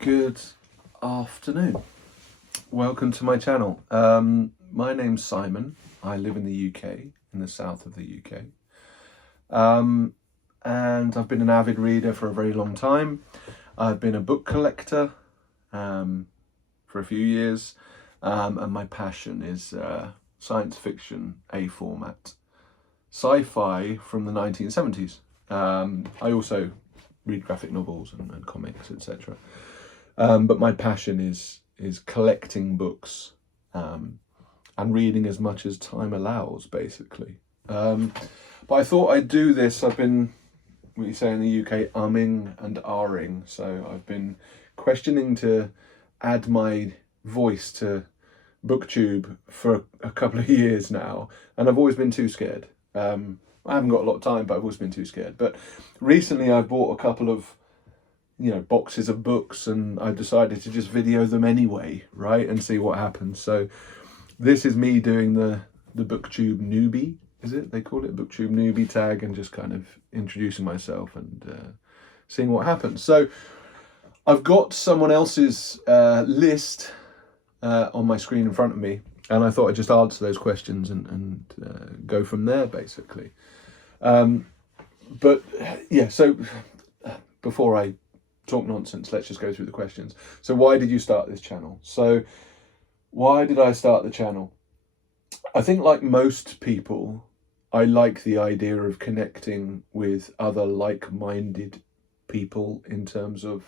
Good afternoon. Welcome to my channel. My name's Simon. I live in the UK, in the south of the UK. And I've been an avid reader for a very long time. I've been a book collector for a few years. And my passion is science fiction, A format, sci-fi from the 1970s. I also read graphic novels and comics, etc. But my passion is collecting books and reading as much as time allows, basically. But I thought I'd do this. I've been, what you say in the UK, umming and ahhing. So I've been questioning to add my voice to BookTube for a couple of years now, and I've always been too scared. I haven't got a lot of time, but I've always been too scared. But recently I bought a couple of boxes of books, and I decided to just video them anyway, right, and see what happens. So this is me doing the BookTube Newbie, is it? They call it BookTube Newbie tag, and just kind of introducing myself and seeing what happens. So I've got someone else's list on my screen in front of me, and I thought I'd just answer those questions and go from there, basically. But yeah, so before I talk nonsense, let's just go through the questions. So why did you start this channel? So why did I start the channel? I think, like most people, I like the idea of connecting with other like-minded people in terms of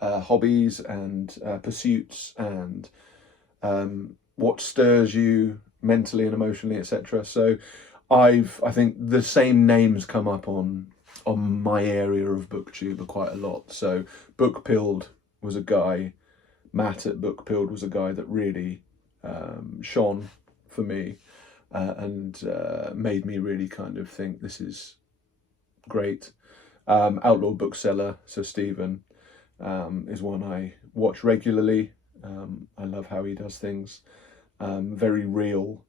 hobbies and pursuits and what stirs you mentally and emotionally, etc. So I think the same names come up on my area of BookTube quite a lot. So Bookpilled was a guy, Matt at Bookpilled was a guy that really shone for me and made me really kind of think this is great. Outlaw Bookseller, so Stephen, is one I watch regularly. I love how he does things. Very real,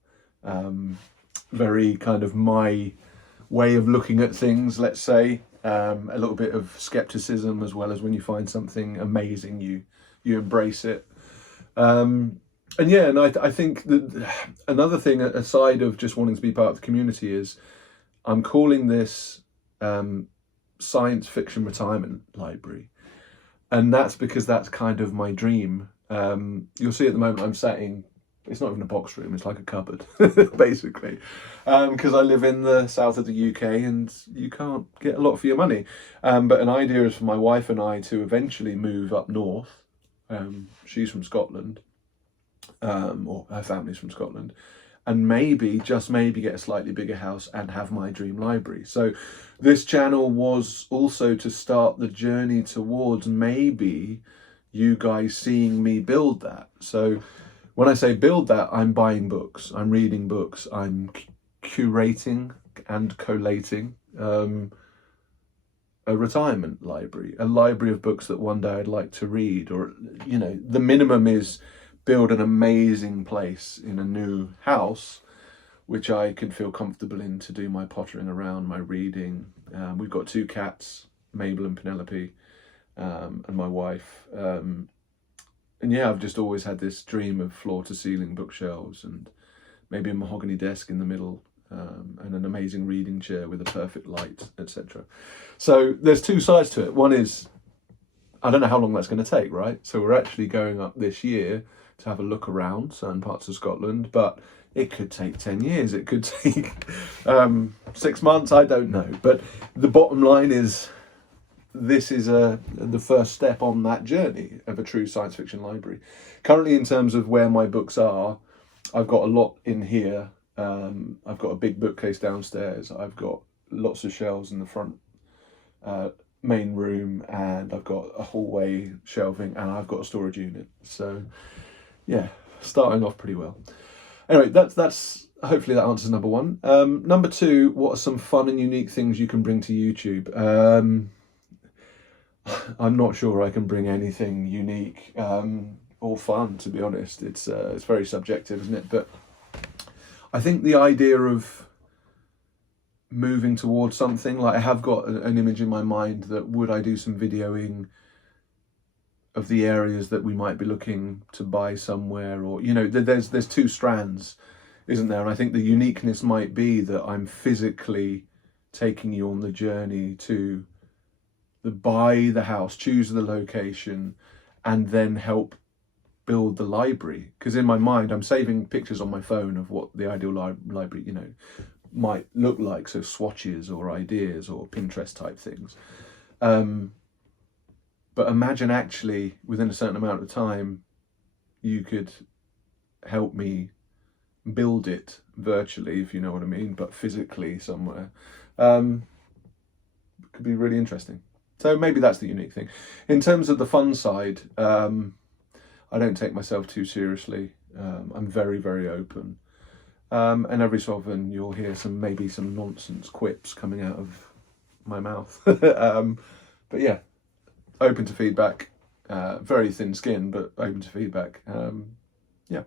very kind of my way of looking at things, let's say. A little bit of skepticism, as well as when you find something amazing, you embrace it. And yeah, and I think that another thing aside of just wanting to be part of the community is I'm calling this science fiction retirement library, and that's because that's kind of my dream. You'll see at the moment I'm sat in, it's not even a box room, it's like a cupboard, basically, because I live in the south of the UK and you can't get a lot for your money. But an idea is for my wife and I to eventually move up north. She's from Scotland, or her family's from Scotland, and maybe, just maybe, get a slightly bigger house and have my dream library. So this channel was also to start the journey towards maybe you guys seeing me build that. So when I say build that, I'm buying books, I'm reading books, I'm curating and collating a retirement library, a library of books that one day I'd like to read. Or, the minimum is build an amazing place in a new house, which I can feel comfortable in to do my pottering around, my reading. We've got 2 cats, Mabel and Penelope, and my wife. And yeah, I've just always had this dream of floor-to-ceiling bookshelves and maybe a mahogany desk in the middle, and an amazing reading chair with a perfect light, etc. So there's 2 sides to it. One is, I don't know how long that's going to take, right? So we're actually going up this year to have a look around certain parts of Scotland, but it could take 10 years. It could take 6 months. I don't know. But the bottom line is, this is the first step on that journey of a true science fiction library. Currently, in terms of where my books are, I've got a lot in here. I've got a big bookcase downstairs. I've got lots of shelves in the front main room, and I've got a hallway shelving, and I've got a storage unit. So yeah, starting off pretty well. Anyway, that's hopefully that answers number 1. Number 2, what are some fun and unique things you can bring to YouTube? I'm not sure I can bring anything unique or fun, to be honest. It's very subjective, isn't it? But I think the idea of moving towards something, like I have got an image in my mind that would I do some videoing of the areas that we might be looking to buy somewhere, or, you know, there's two strands, isn't there? And I think the uniqueness might be that I'm physically taking you on the journey to buy the house, choose the location, and then help build the library. Because in my mind, I'm saving pictures on my phone of what the ideal library, you know, might look like. So swatches or ideas or Pinterest type things. But imagine actually within a certain amount of time, you could help me build it virtually, if you know what I mean, but physically somewhere. Could be really interesting. So maybe that's the unique thing. In terms of the fun side, I don't take myself too seriously. I'm very, very open. And every so often you'll hear maybe some nonsense quips coming out of my mouth. But yeah, open to feedback. Very thin skin, but open to feedback. Yeah.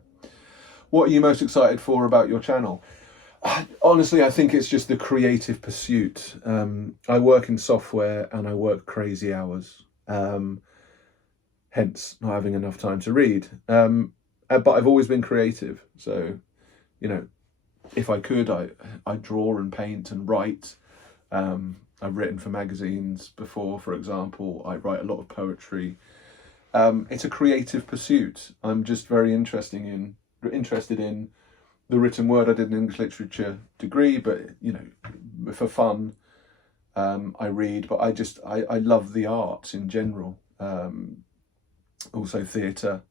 What are you most excited for about your channel? Honestly, I think it's just the creative pursuit. I work in software and I work crazy hours, hence not having enough time to read. But I've always been creative. So, you know, if I could, I draw and paint and write. I've written for magazines before, for example. I write a lot of poetry. It's a creative pursuit. I'm just very interested in the written word. I did an English literature degree, but, you know, for fun, I read, but I love the arts in general. Also theatre.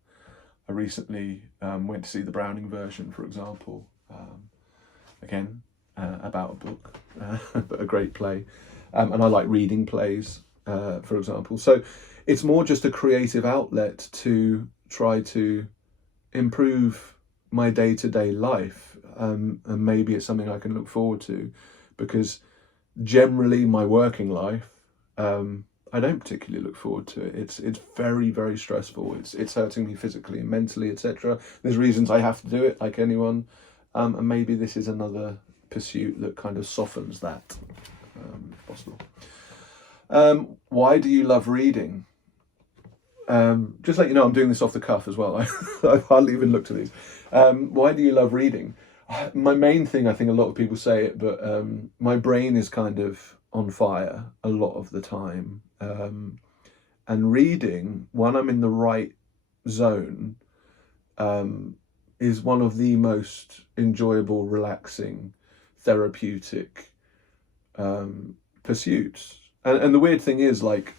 I recently went to see the Browning version, for example. Again, about a book, but a great play. And I like reading plays, for example. So it's more just a creative outlet to try to improve my day-to-day life, and maybe it's something I can look forward to, because generally my working life, I don't particularly look forward to it. It's very, very stressful. It's hurting me physically and mentally, etc. There's reasons I have to do it, like anyone, and maybe this is another pursuit that kind of softens that, if possible. Why do you love reading? Just let you know, I'm doing this off the cuff as well. I've hardly even looked at these. Why do you love reading? My main thing, I think a lot of people say it, but my brain is kind of on fire a lot of the time. And reading, when I'm in the right zone, is one of the most enjoyable, relaxing, therapeutic pursuits. And the weird thing is, like,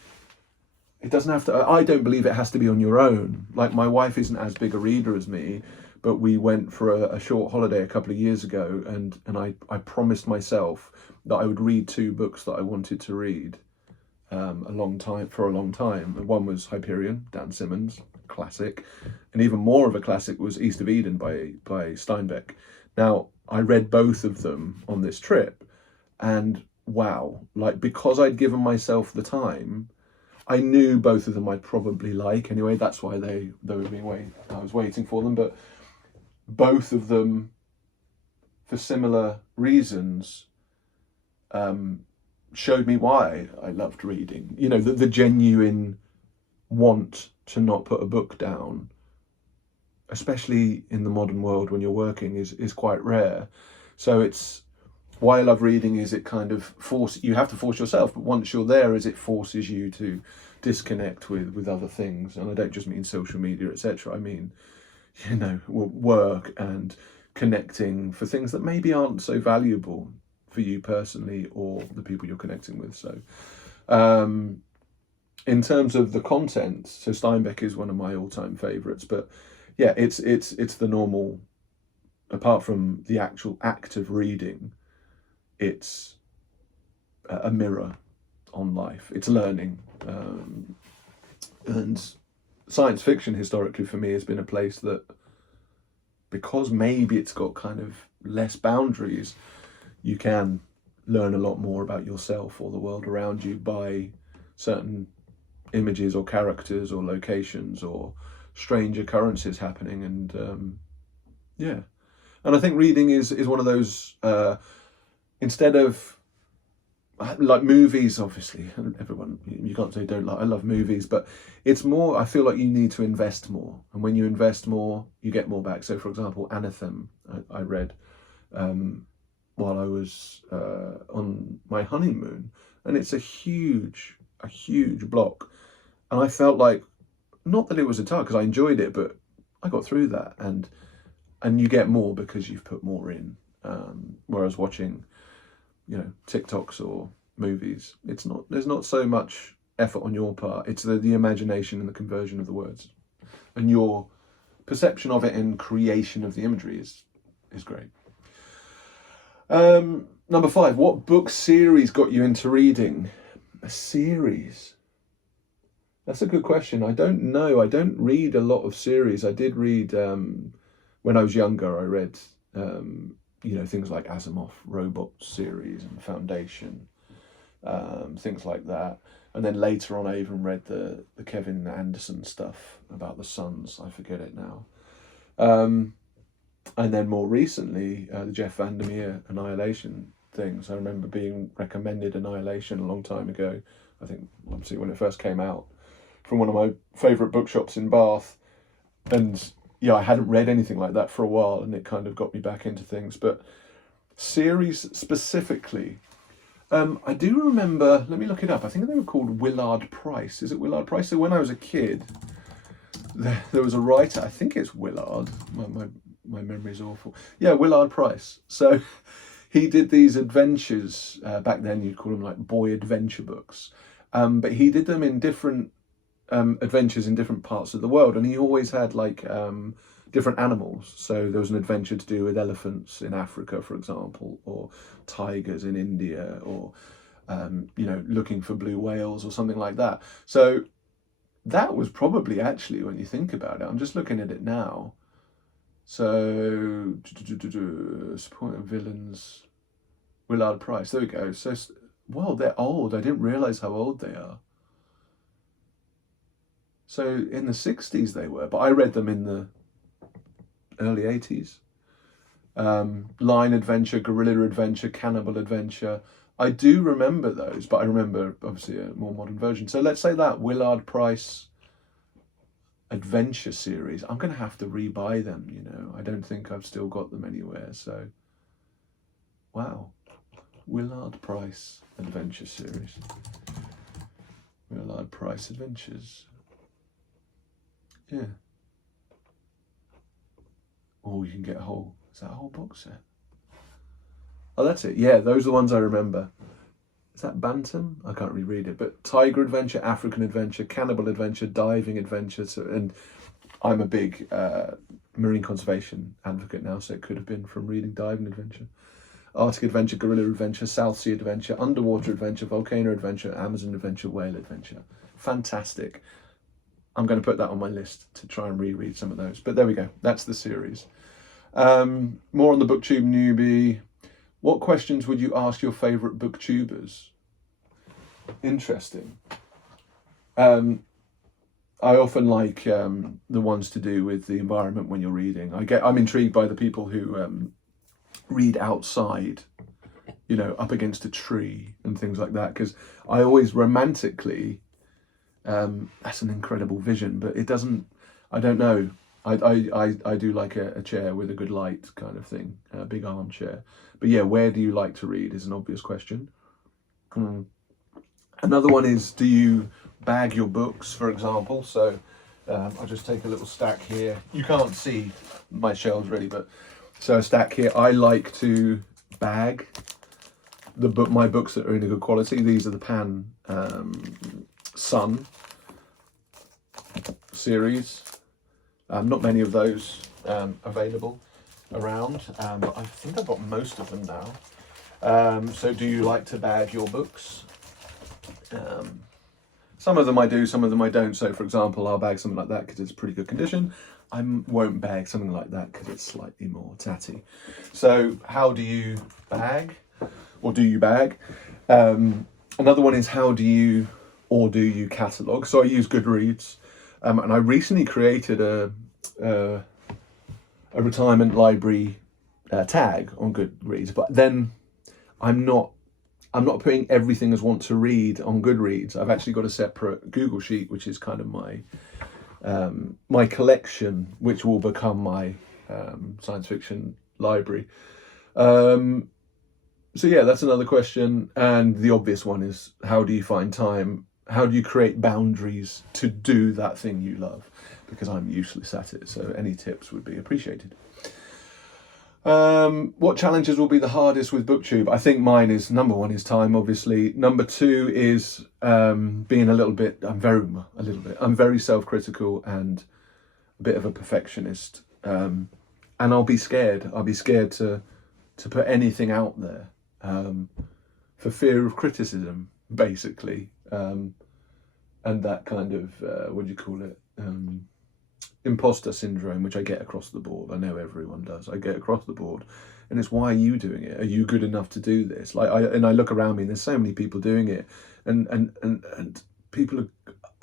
it doesn't have to, I don't believe it has to be on your own. Like, my wife isn't as big a reader as me, but we went for a short holiday a couple of years ago, and I promised myself that I would read 2 books that I wanted to read for a long time. One was Hyperion, Dan Simmons, classic, and even more of a classic was East of Eden by Steinbeck. Now, I read both of them on this trip, and wow, like, because I'd given myself the time, I knew both of them I'd probably like anyway. That's why they were being I was waiting for them, but both of them, for similar reasons, showed me why I loved reading. You know, the genuine want to not put a book down, especially in the modern world when you're working, is quite rare. So it's why I love reading is it kind of you have to force yourself, but once you're there, it forces you to disconnect with other things. And I don't just mean social media, etc. I mean, you know, work and connecting for things that maybe aren't so valuable for you personally or the people you're connecting with. So in terms of the content, so Steinbeck is one of my all-time favorites, but yeah, it's the normal, apart from the actual act of reading, it's a mirror on life. It's learning, and science fiction historically for me has been a place that, because maybe it's got kind of less boundaries, you can learn a lot more about yourself or the world around you by certain images or characters or locations or strange occurrences happening. And yeah, and I think reading is one of those, instead of like movies, obviously, everyone, you can't say don't like, I love movies, but it's more, I feel like you need to invest more. And when you invest more, you get more back. So for example, Anathem, I read while I was on my honeymoon, and it's a huge block. And I felt like, not that it was a task, because I enjoyed it, but I got through that, and you get more because you've put more in. Whereas watching, TikToks or movies, there's not so much effort on your part. It's the imagination and the conversion of the words, and your perception of it and creation of the imagery is great. Number 5, what book series got you into reading? A series? That's a good question. I don't know. I don't read a lot of series. I did read, when I was younger, I read, things like Asimov robot series and Foundation, things like that. And then later on, I even read the Kevin Anderson stuff about the suns. I forget it now. And then more recently, the Jeff VanderMeer Annihilation things. I remember being recommended Annihilation a long time ago. I think, obviously, when it first came out, from one of my favourite bookshops in Bath. And yeah, I hadn't read anything like that for a while, and it kind of got me back into things. But series specifically, I do remember, let me look it up, I think they were called Willard Price. Is it Willard Price? So when I was a kid, there was a writer, I think it's Willard, my memory's awful. Yeah, Willard Price. So he did these adventures, back then you'd call them like boy adventure books, but he did them in different adventures in different parts of the world, and he always had like different animals. So there was an adventure to do with elephants in Africa, for example, or tigers in India, or looking for blue whales or something like that. So that was probably, actually, when you think about it, I'm just looking at it now. So support of villains, Willard Price, there we go. So, well, they're old. I didn't realize how old they are. So in the 60s they were, but I read them in the early 80s. Line Adventure, Guerrilla Adventure, Cannibal Adventure. I do remember those, but I remember obviously a more modern version. So let's say that Willard Price adventure series. I'm going to have to rebuy them, I don't think I've still got them anywhere. So, wow. Willard Price adventure series. Willard Price Adventures. Yeah. Oh, you can get is that a whole box set? Oh, that's it. Yeah, those are the ones I remember. Is that Bantam? I can't really read it, but Tiger Adventure, African Adventure, Cannibal Adventure, Diving Adventure. So, and I'm a big marine conservation advocate now, so it could have been from reading Diving Adventure. Arctic Adventure, Guerrilla Adventure, South Sea Adventure, Underwater Adventure, Volcano Adventure, Amazon Adventure, Whale Adventure. Fantastic. I'm going to put that on my list to try and reread some of those. But there we go. That's the series. More on the BookTube Newbie. What questions would you ask your favourite BookTubers? Interesting. I often like the ones to do with the environment when you're reading. I'm intrigued by the people who read outside, up against a tree and things like that, because I always romantically, that's an incredible vision, but it doesn't, I don't know. I do like a chair with a good light kind of thing, a big armchair. But yeah, where do you like to read is an obvious question. Another one is, do you bag your books, for example? So I'll just take a little stack here. You can't see my shelves really, but so a stack here. I like to bag my books that are in a good quality. These are the Pan Sun series. Not many of those available around, but I think I've got most of them now. So do you like to bag your books? Some of them I do, some of them I don't. So for example, I'll bag something like that because it's pretty good condition. I won't bag something like that because it's slightly more tatty. So how do you bag, or do you bag? Another one is, how do you catalogue? So I use Goodreads, and I recently created a retirement library tag on Goodreads, but then I'm not I'm not putting everything as want to read on Goodreads. I've actually got a separate Google sheet, which is kind of my my collection, which will become my science fiction library. So yeah, that's another question. And the obvious one is, how do you find time? How do you create boundaries to do that thing you love? Because I'm useless at it, so any tips would be appreciated. What challenges will be the hardest with BookTube? I think mine is, number one is time, obviously. Number two is being I'm very self-critical and a bit of a perfectionist. And I'll be scared to put anything out there for fear of criticism, basically. And that kind of, what do you call it? Imposter syndrome, which I get across the board. I know everyone does. I get across the board, and it's, why are you doing it? Are you good enough to do this? Like, I look around me, and there's so many people doing it, and people are,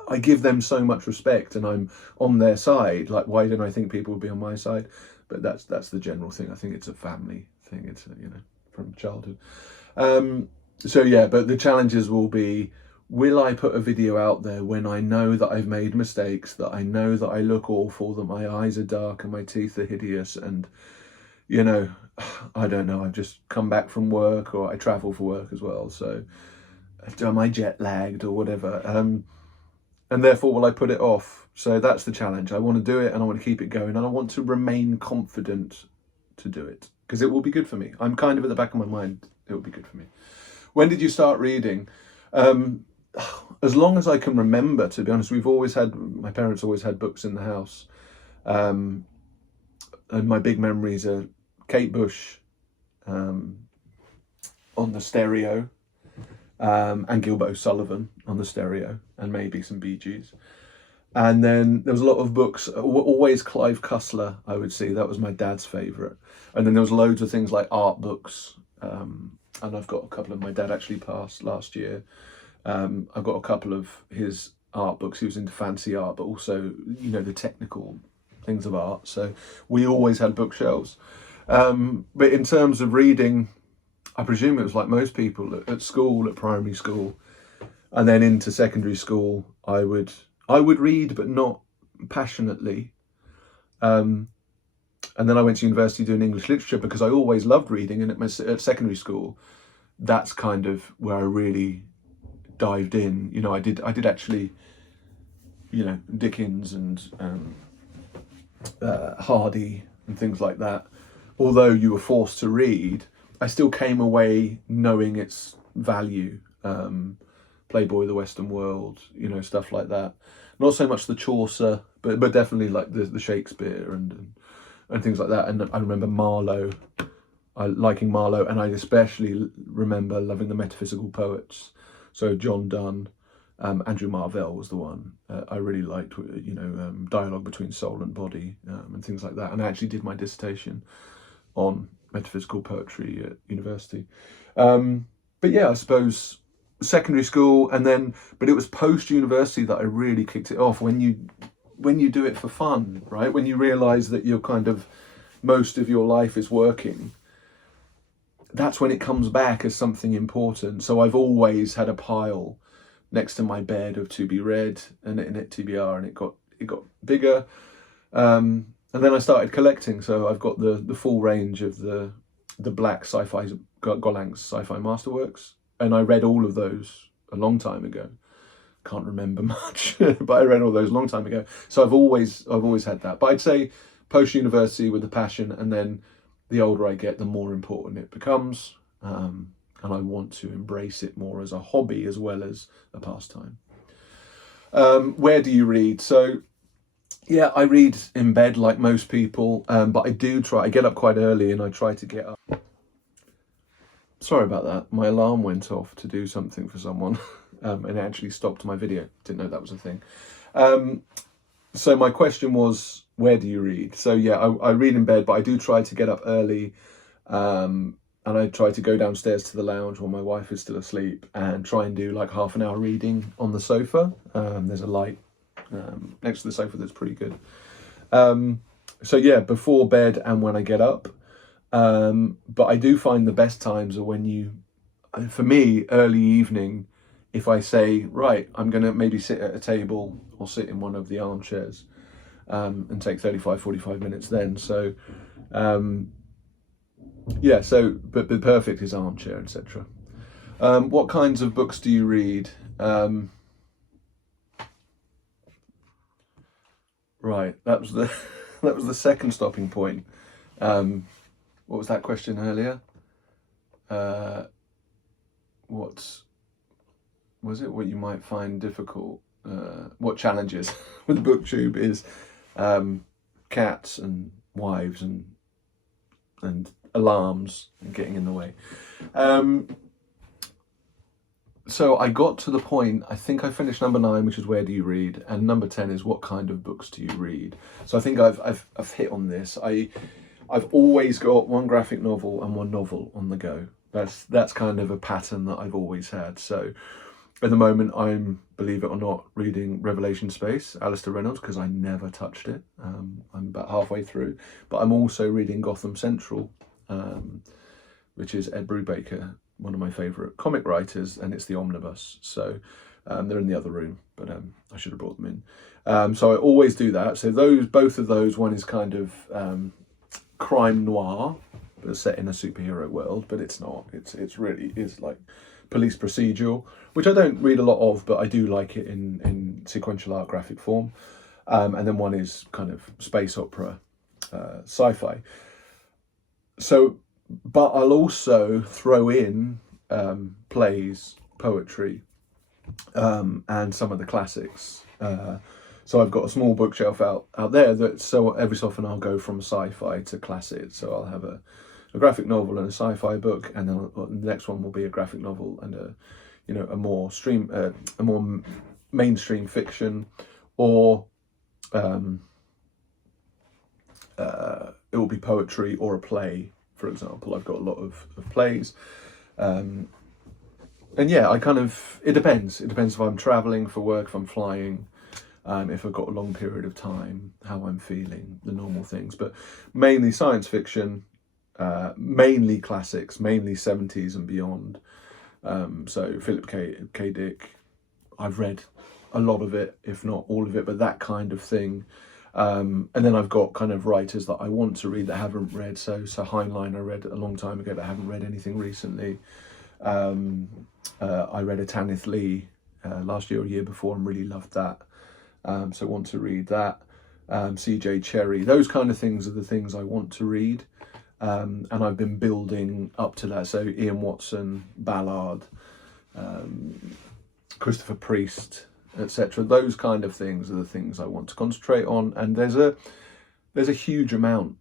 I give them so much respect, and I'm on their side. Like, why don't I think people would be on my side? But that's the general thing. I think it's a family thing. It's from childhood. So yeah, but the challenges will be, will I put a video out there when I know that I've made mistakes, that I know that I look awful, that my eyes are dark and my teeth are hideous, and, I don't know, I've just come back from work, or I travel for work as well, so am I jet lagged or whatever, and therefore will I put it off? So that's the challenge. I want to do it, and I want to keep it going, and I want to remain confident to do it, because it will be good for me. I'm kind of at the back of my mind, it will be good for me. When did you start reading? As long as I can remember, to be honest. My parents always had books in the house. And my big memories are Kate Bush on the stereo, and Gilbert O'Sullivan on the stereo, and maybe some Bee Gees. And then there was a lot of books, always Clive Cussler, I would say. That was my dad's favourite. And then there was loads of things like art books. And I've got a couple of, my dad actually passed last year. I've got a couple of his art books. He was into fancy art, but also, the technical things of art. So we always had bookshelves. But in terms of reading, I presume it was like most people at school, at primary school, and then into secondary school, I would read, but not passionately. And then I went to university doing English literature because I always loved reading. And at secondary school, that's kind of where I really dived in. I did actually, Dickens and Hardy and things like that. Although you were forced to read, I still came away knowing its value. Playboy, The Western World, stuff like that. Not so much the Chaucer, but definitely like the Shakespeare and things like that. And I remember Marlowe, liking Marlowe, and I especially remember loving the metaphysical poets. So John Donne, Andrew Marvell was the one. I really liked, dialogue between soul and body, and things like that. And I actually did my dissertation on metaphysical poetry at university. But yeah, I suppose secondary school, but it was post-university that I really kicked it off. When you do it for fun, right? When you realise that you're kind of, most of your life is working, that's when it comes back as something important. So I've always had a pile next to my bed of to be read, and in it TBR, and it got bigger. And then I started collecting. So I've got the full range of the black sci-fi, Gollancz sci-fi masterworks, and I read all of those a long time ago. Can't remember much, but I read all those a long time ago. So I've always had that. But I'd say post-university with the passion, and then the older I get, the more important it becomes. And I want to embrace it more as a hobby as well as a pastime. Where do you read? So, yeah, I read in bed like most people, but I get up quite early, and I try to get up. Sorry about that. My alarm went off to do something for someone, and it actually stopped my video. Didn't know that was a thing. So my question was, where do you read? So yeah, I read in bed, but I do try to get up early, and I try to go downstairs to the lounge while my wife is still asleep, and try and do like half an hour reading on the sofa. There's a light next to the sofa that's pretty good. So yeah, before bed and when I get up. But I do find the best times are when you for me, early evening, if I say, right, I'm going to maybe sit at a table or sit in one of the armchairs and take 35, 45 minutes then. So, yeah, so, but the perfect is armchair, etc. What kinds of books do you read? Right, that was the that was the second stopping point. What was that question earlier? What was it? What you might find difficult? What challenges with BookTube is cats and wives and alarms getting in the way. So I got to the point, I think I finished number 9, which is where do you read, and number 10 is what kind of books do you read. So I think I've hit on this. I've always got one graphic novel and one novel on the go. That's kind of a pattern that I've always had. So at the moment, I'm, believe it or not, reading Revelation Space, Alastair Reynolds, because I never touched it. I'm about halfway through, but I'm also reading Gotham Central, which is Ed Brubaker, one of my favourite comic writers, and it's the Omnibus. So they're in the other room, but I should have brought them in. So I always do that. So both of those, one is kind of crime noir, but set in a superhero world, but it's not. It's really is like police procedural, which I don't read a lot of, but I do like it in sequential art graphic form. And then one is kind of space opera, sci-fi. So, but I'll also throw in plays, poetry, and some of the classics. So I've got a small bookshelf out there that, so every so often I'll go from sci-fi to classic. So I'll have a graphic novel and a sci-fi book, and then the next one will be a graphic novel and a more mainstream fiction, or it will be poetry or a play. For example, I've got a lot of plays, and yeah, it depends. It depends if I'm traveling for work, if I'm flying. If I've got a long period of time, how I'm feeling, the normal things, but mainly science fiction, mainly classics, mainly 70s and beyond. So Philip K. Dick, I've read a lot of it, if not all of it, but that kind of thing. And then I've got kind of writers that I want to read that I haven't read. So Heinlein I read a long time ago, but I haven't read anything recently. I read a Tanith Lee last year or year before and really loved that. So I want to read that. CJ Cherry, those kind of things are the things I want to read. And I've been building up to that. So Ian Watson, Ballard, Christopher Priest, etc. Those kind of things are the things I want to concentrate on. And there's a huge amount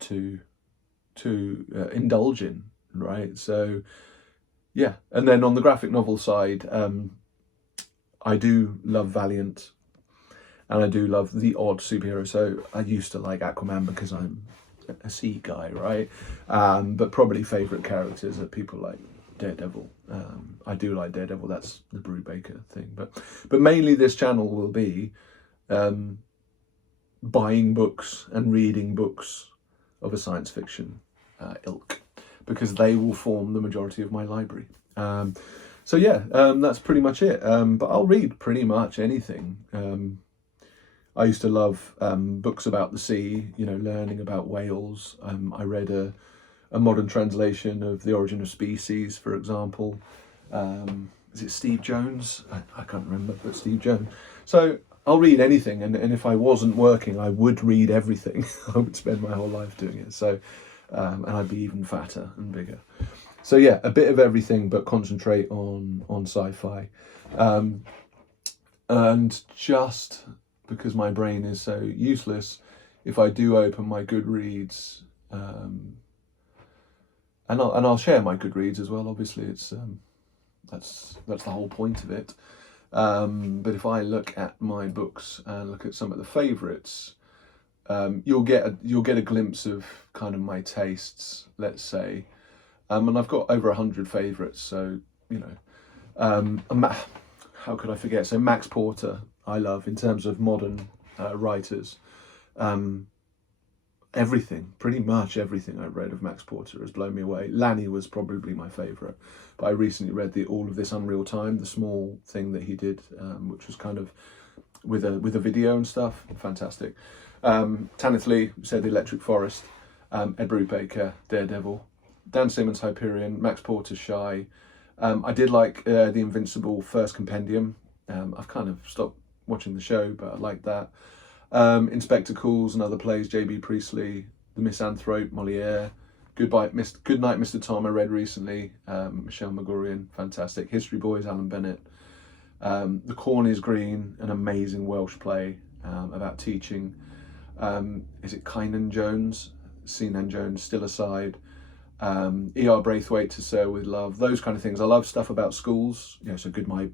to indulge in, right? So yeah. And then on the graphic novel side, I do love Valiant, and I do love the odd superhero. So I used to like Aquaman because I'm a sea guy, right? But probably favourite characters are people like Daredevil. I do like Daredevil. That's the Brubaker thing. But mainly this channel will be buying books and reading books of a science fiction ilk, because they will form the majority of my library. So yeah, that's pretty much it. But I'll read pretty much anything. I used to love books about the sea, learning about whales. I read a modern translation of The Origin of Species, for example. Is it Steve Jones? I can't remember, but Steve Jones. So I'll read anything, and if I wasn't working, I would read everything. I would spend my whole life doing it. So, and I'd be even fatter and bigger. So yeah, a bit of everything, but concentrate on sci-fi. And just because my brain is so useless, if I do open my Goodreads, and I'll share my Goodreads as well. Obviously, it's that's the whole point of it. But if I look at my books and look at some of the favourites, you'll get a glimpse of kind of my tastes, let's say. And I've got over 100 favourites, so how could I forget? So Max Porter, I love in terms of modern writers. everything, pretty much everything I've read of Max Porter has blown me away. Lanny was probably my favourite, but I recently read All of This Unreal Time, the small thing that he did, which was kind of with a video and stuff. Fantastic. Tanith Lee said The Electric Forest, Ed Brubaker, Daredevil, Dan Simmons, Hyperion, Max Porter, Shy. I did like The Invincible First Compendium. I've kind of stopped watching the show, but I liked that. Inspector Calls and Other Plays, J.B. Priestley, The Misanthrope, Molière, Goodnight, Mr. Tom, I read recently, Michelle Magorian, fantastic. History Boys, Alan Bennett. The Corn is Green, an amazing Welsh play about teaching. Is it Kynan Jones? Sinan Jones, Still Aside. E.R. Braithwaite, To Sir with Love, those kind of things. I love stuff about schools. So Goodbye,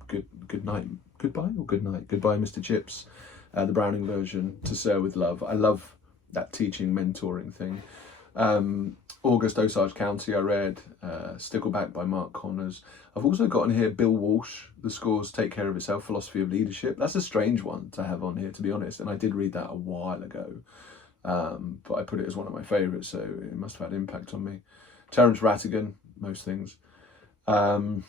Mr. Chips. The Browning version, To Sir with Love. I love that teaching, mentoring thing. August Osage County, I read. Stickleback by Mark Connors. I've also got on here Bill Walsh, The Scores Take Care of Itself, Philosophy of Leadership. That's a strange one to have on here, to be honest, and I did read that a while ago. But I put it as one of my favourites, so it must have had impact on me. Terence Rattigan, most things. I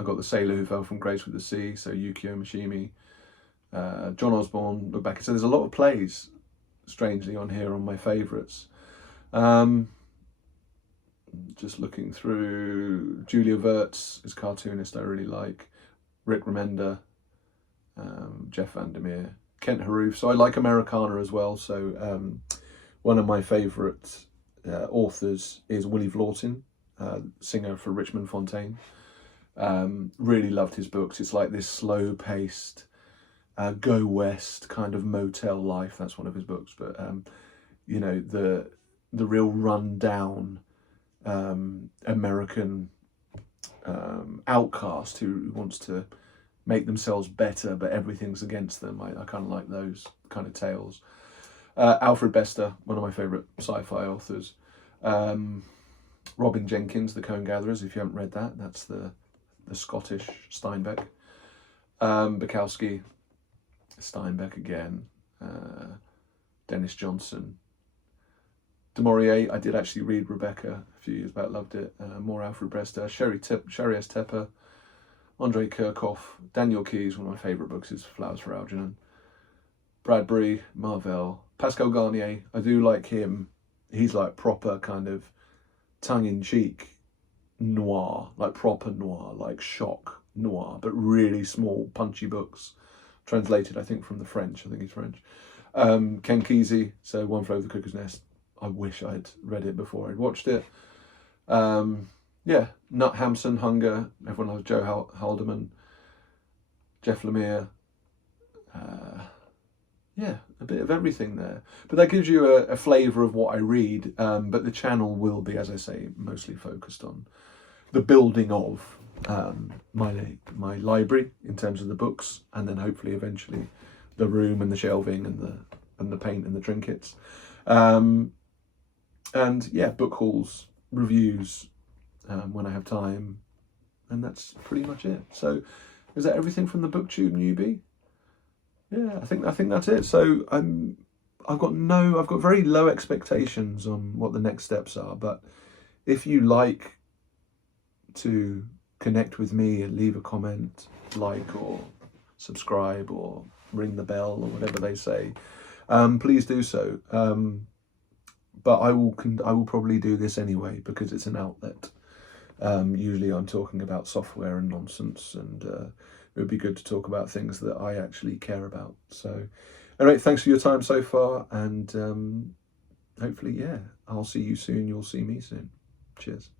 got The Sailor Who Fell from Grace with the Sea, so Yukio Mishimi. John Osborne, Look Back. So there's a lot of plays, strangely, on here on my favourites. Just looking through, Julia Vertz is cartoonist I really like. Rick Remender, Jeff VanderMeer, Kent Haroof. So I like Americana as well. So one of my favourite authors is Willie Vlaughton, singer for Richmond Fontaine. Really loved his books. It's like this slow-paced, go west kind of motel life. That's one of his books. But you know, the real run-down American outcast who wants to make themselves better, but everything's against them. I kind of like those kind of tales. Alfred Bester, one of my favourite sci-fi authors. Robin Jenkins, The Cone Gatherers. If you haven't read that, that's the Scottish Steinbeck. Bukowski, Steinbeck again. Dennis Johnson. Du Maurier, I did actually read Rebecca a few years back, loved it. More Alfred Bester. Sherry S. Tepper. Andrei Kirchhoff. Daniel Keyes, one of my favourite books is Flowers for Algernon. Bradbury, Marvell. Pascal Garnier, I do like him. He's like proper kind of tongue-in-cheek noir, like proper noir, like shock noir, but really small, punchy books. Translated, I think, from the French. I think he's French. Ken Kesey, so One Flew Over the Cuckoo's Nest. I wish I'd read it before I'd watched it. Yeah, Nut Hampson, Hunger. Everyone loves Joe Haldeman. Jeff Lemire. Yeah, a bit of everything there. But that gives you a flavour of what I read. But the channel will be, as I say, mostly focused on the building of my library in terms of the books, and then hopefully eventually the room and the shelving and the paint and the trinkets. And yeah, book hauls, reviews when I have time, and that's pretty much it. So, is that everything from the BookTube Newbie? Yeah, I think that's it. So I've got very low expectations on what the next steps are. But if you like to connect with me and leave a comment, like or subscribe or ring the bell or whatever they say, please do so. But I will probably do this anyway because it's an outlet. Usually I'm talking about software and nonsense, and it would be good to talk about things that I actually care about. So, anyway, thanks for your time so far, and hopefully, yeah, I'll see you soon. You'll see me soon. Cheers.